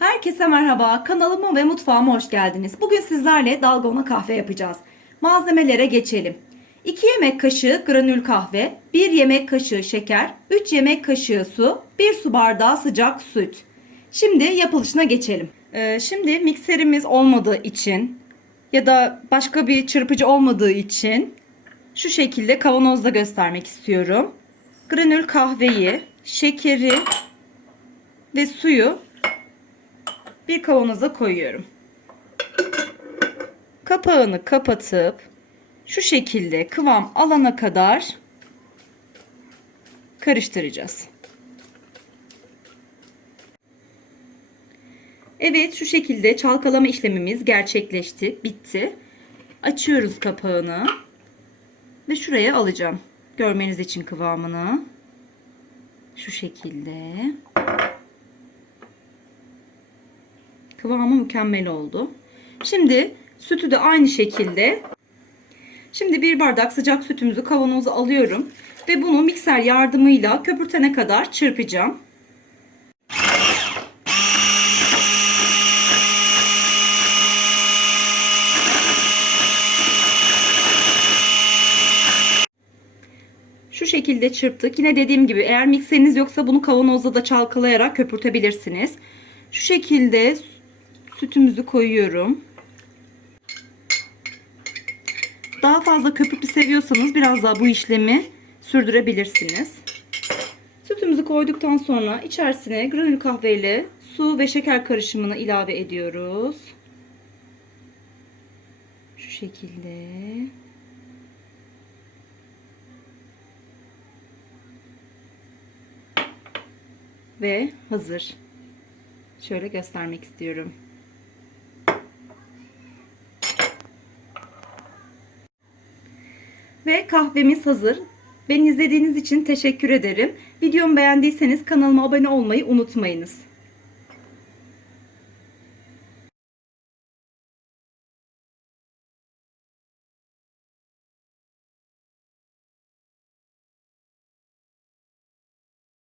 Herkese merhaba. Kanalıma ve mutfağıma hoş geldiniz. Bugün sizlerle dalgona kahve yapacağız. Malzemelere geçelim. 2 yemek kaşığı granül kahve, 1 yemek kaşığı şeker, 3 yemek kaşığı su, 1 su bardağı sıcak süt. Şimdi yapılışına geçelim. Ee, şimdi mikserimiz olmadığı için ya da başka bir çırpıcı olmadığı için şu şekilde kavanozda göstermek istiyorum. Granül kahveyi, şekeri ve suyu bir kavanoza koyuyorum. Kapağını kapatıp şu şekilde kıvam alana kadar karıştıracağız. Evet şu şekilde çalkalama işlemimiz gerçekleşti, bitti. Açıyoruz kapağını ve şuraya alacağım. Görmeniz için kıvamını. Şu şekilde. Kıvamı mükemmel oldu. Şimdi sütü de aynı şekilde. Şimdi bir bardak sıcak sütümüzü kavanoza alıyorum. Ve bunu mikser yardımıyla köpürtene kadar çırpacağım. Şu şekilde çırptık. Yine dediğim gibi eğer mikseriniz yoksa bunu kavanozda da çalkalayarak köpürtebilirsiniz. Şu şekilde sütümüzü koyuyorum. Daha fazla köpüklü seviyorsanız biraz daha bu işlemi sürdürebilirsiniz. Sütümüzü koyduktan sonra içerisine granül kahve ile su ve şeker karışımını ilave ediyoruz. Şu şekilde. Ve hazır. Şöyle göstermek istiyorum. Ve kahvemiz hazır. Beni izlediğiniz için teşekkür ederim. Videomu beğendiyseniz kanalıma abone olmayı unutmayınız.